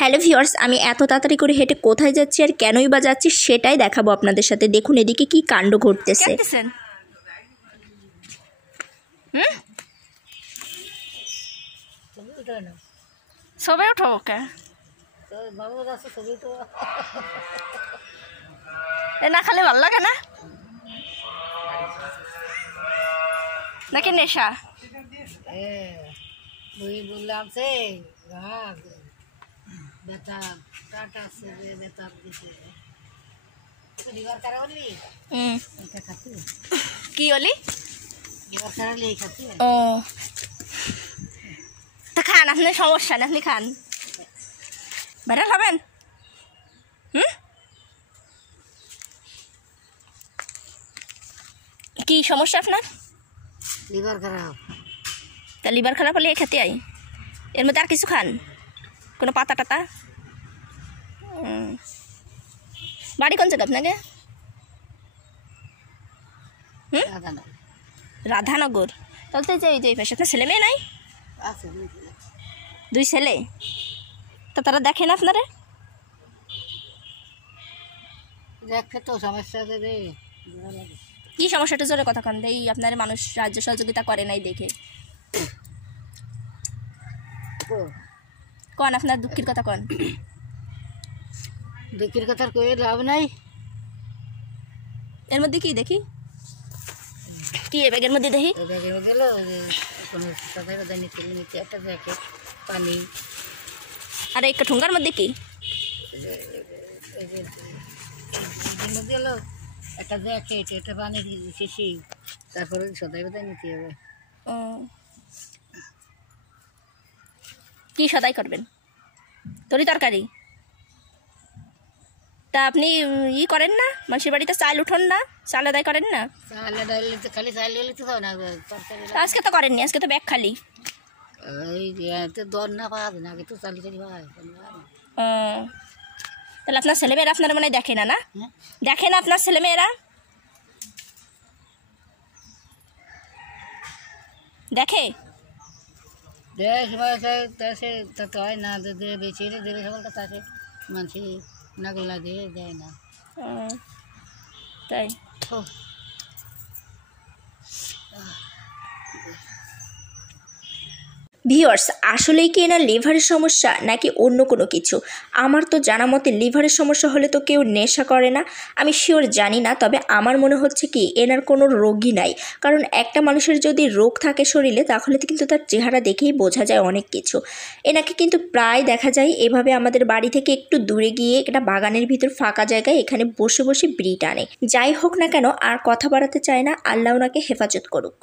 Hello viewers, আমি এত তাড়াতাড়ি করে হেঁটে কোথায় যাচ্ছি আর কেনই বা যাচ্ছি সেটাই দেখাবো আপনাদের সাথে। দেখুন এদিকে কি কাণ্ড ঘটতেছে। ছবি উঠো ওকে না খালি ভালো লাগে না নাকি নেশা বললাম সে বেটা টাটা আছে বেটা দিতে লিভার কারা বললি এটা খাতি কি বলি লিভার কারা লিয়ে খাতি ও তা খান আপনি সমস্যা না আপনি খান বেটা খাবেন কি সমস্যা আপনার লিভার খারাপ তা লিভার খারাপ হলে খেতে আই এর মধ্যে আর কিছু খান কোনো পাতা টাতা বাড়ি কোন জায়গা আপনাকে রাধানগর তাহলে তো এই যে পাশে আপনার ছেলে মেয়ে নাই আছে দুই ছেলে তা তারা দেখেন আপনারা দেখে তো সমস্যা আছে রে কি সমস্যাটা জোরে কথা কন এই আপনার মানুষ সাহায্য সহযোগিতা করে নাই দেখে কন আপনার দুঃখের কথা কন দুঃখের কথা কই লাভ নাই এর মধ্যে কি দেখি কি এই ব্যাগের মধ্যে দেখি ব্যাগের মধ্যে গেল কোনো সাদাই বাদাই নিতে একটা জ্যাকেট পানি আর এই ঠোঙ্গার মধ্যে কি এর মধ্যে গেল একটা জ্যাকেট একটা পানি শিশি তারপরে সাদাই বাদাই নিতে হবে ও কি সদাই করবেন তরি তরকারি তা আপনি ই করেন না মানুষের বাড়িতে চাল উঠোন না চাল আদায় করেন না চালে ডাইলে তো খালি চাল হলে তো না তরকারি আজকে তো করেননি আজকে তো ব্যাগ খালি এই তো দর না পাওয়া না আগে তো চালি চালি ভাই ও তাহলে আপনার ছেলেমেয়েরা আপনার মানে দেখে না না দেখে না আপনার ছেলেমেয়েরা দেখে দেশ দেশে তো হয় না বেশি দেবে সকালটা তাকে মানুষ নাগলা দিয়ে দেয় না তাই ভিউয়ার্স, আসলেই কি এনার লিভারের সমস্যা নাকি অন্য কোনো কিছু? আমার তো জানা মতে লিভারের সমস্যা হলে তো কেউ নেশা করে না, আমি শিওর জানি না। তবে আমার মনে হচ্ছে কি এনার কোনো রোগই নাই, কারণ একটা মানুষের যদি রোগ থাকে শরীরে তাহলে কিন্তু তার চেহারা দেখেই বোঝা যায় অনেক কিছু। এনাকে কিন্তু প্রায় দেখা যায় এভাবে আমাদের বাড়ি থেকে একটু দূরে গিয়ে একটা বাগানের ভিতর ফাঁকা জায়গায় এখানে বসে বসে বিড়ি টানে। যাই হোক না কেন আর কথা বাড়াতে চায় না, আল্লাহ ওনাকে হেফাজত করুক।